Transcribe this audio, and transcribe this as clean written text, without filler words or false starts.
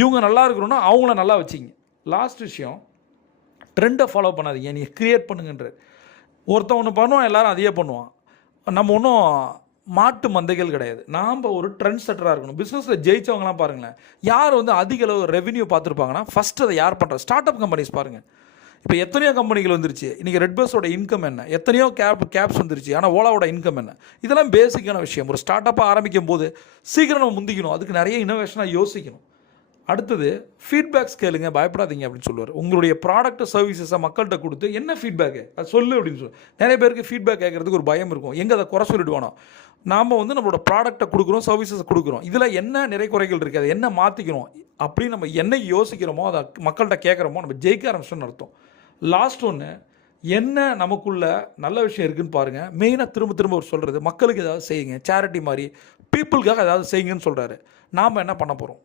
இவங்க நல்லா இருக்கணும்னா அவங்கள நல்லா வச்சிங்க. லாஸ்ட் விஷயம், ட்ரெண்டை ஃபாலோ பண்ணாதீங்க, நீங்கள் க்ரியேட் பண்ணுங்கன்ற. ஒருத்தன் ஒன்று பண்ணுவான், எல்லாரும் அதையே பண்ணுவான். நம்ம ஒன்றும் மாட்டு மந்தைகள் கிடையாது. நாம் ஒரு ட்ரெண்ட் செட்டராக இருக்கணும். பிஸ்னஸில் ஜெயிச்சவங்களாம் பாருங்களேன், யார் வந்து அதிக அளவு ரெவென்யூ பார்த்துருப்பாங்கன்னா ஃபஸ்ட்டு அதை யார் பண்ணுறா? ஸ்டார்ட் அப் கம்பெனிஸ் பாருங்கள். இப்போ எத்தனையோ கம்பெனிகள் வந்துருச்சு. இன்றைக்கி ரெட் பஸ்ஸோட இன்கம் என்ன, எத்தனையோ கேப்ஸ் வந்துருச்சு. ஆனால் ஓலாவோட இன்கம் என்ன? இதெல்லாம் பேசிக்கான விஷயம். ஒரு ஸ்டார்ட் அப்பாக ஆரம்பிக்கும் போது சீக்கிரம் நம்ம முந்திக்கணும். அதுக்கு நிறைய இனோவேஷனாக யோசிக்கணும். அடுத்தது ஃபீட்பேக்ஸ் கேளுங்க, பயப்படாதீங்க அப்படின்னு சொல்லுவார். உங்களுடைய ப்ராடக்ட் சர்வீசஸை மக்கள்கிட்ட கொடுத்து என்ன ஃபீட்பேக்கு அது சொல்லு அப்படின்னு சொல்லு. நிறைய பேருக்கு ஃபீட்பேக் கேட்குறதுக்கு ஒரு பயம் இருக்கும். எங்கே அதை குறை சொல்லிடுவானோ. நாம் வந்து நம்மளோட ப்ராடக்ட்டை கொடுக்குறோம், சர்வீசஸ் கொடுக்குறோம், இதில் என்ன நிறை குறைகள் இருக்குது, அதை என்ன மாற்றிக்கணும் அப்படின்னு நம்ம என்ன யோசிக்கிறோமோ அதை மக்கள்கிட்ட கேட்குறோமோ நம்ம ஜெயிக்க ஆரம்பிச்சோன்னு அர்த்தம். லாஸ்ட் ஒன்று, என்ன நமக்குள்ள நல்ல விஷயம் இருக்குதுன்னு பாருங்கள். மெயினாக திரும்ப திரும்ப அவர் சொல்கிறது, மக்களுக்கு ஏதாவது செய்யுங்க, சேரிட்டி மாதிரி பீப்புளுக்காக ஏதாவது செய்யுங்கன்னு சொல்கிறாரு. நாம் என்ன பண்ண போகிறோம்?